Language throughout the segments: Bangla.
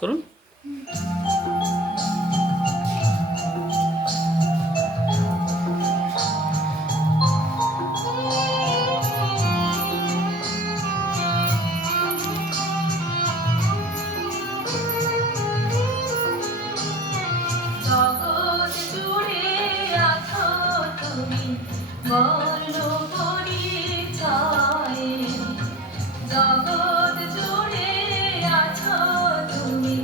করুন। জগৎ জুড়ে আছো তুমি বর্ণ পরিচয়ে, জগৎ জুড়ে আছো তুমি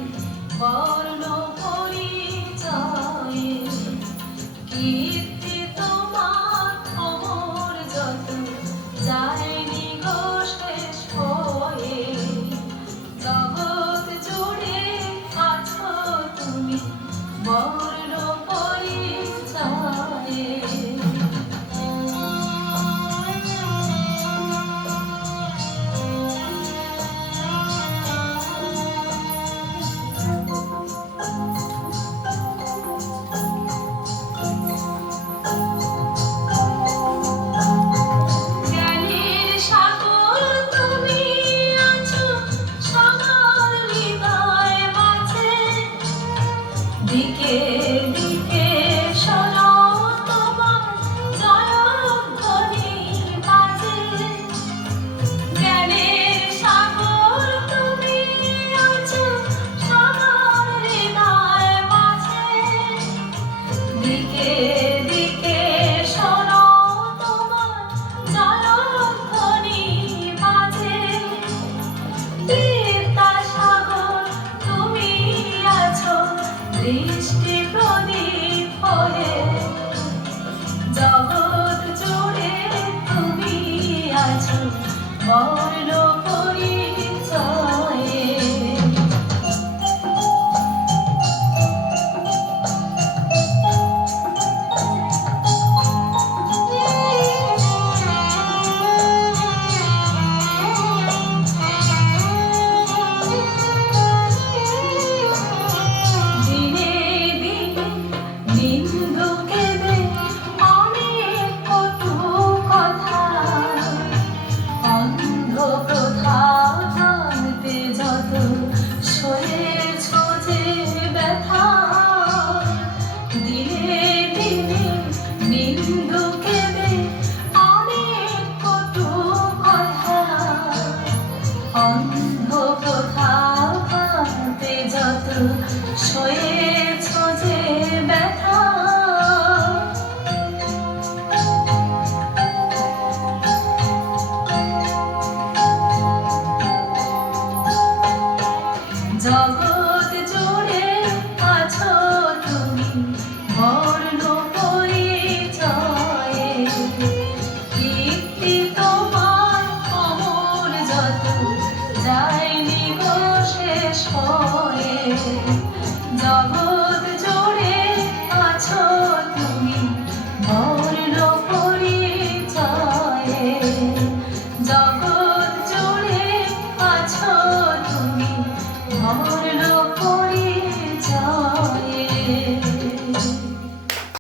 বর্ণ পরিচয়ে। কীর্তি তোমার অমর যত যায়নি গো শেষ হয়ে। জগৎ জুড়ে আছো তুমি বর্ণ পরিচয়ে। জ্ঞানের সাগর তুমি আছো সবার হৃদয় মাঝে, দিকে দিকে শোনো তোমার জয়ধ্বনি বাজে। জ্ঞানের সাগর তুমি আছো সবার হৃদয় মাঝে, দিকে দিকে শোনো তোমার জয়ধ্বনি বাজে। বিদ্যাসাগর তুমি আছো দৃষ্টি প্রদীপ হয়ে, জগৎ জুড়ে তুমি আছো বর্ণ পরিচয়ে। দিনে দিনে নিন্দু কেঁদে অনেক কটু কথা, অন্ধ প্রথা ভাঙতে যত সয়েছ যে ব্যথা। দিনে দিনে নিন্দু কেঁদে অনেক কটু কথা, অন্ধ প্রথা ভাঙতে যত সয়েছ যে ব্যথা। জগৎ জুড়ে আছো তুমি বর্ণ পরিচয়ে। কীর্তি তোমার অমর যত যায়নি গো শেষ হয়ে। জগৎ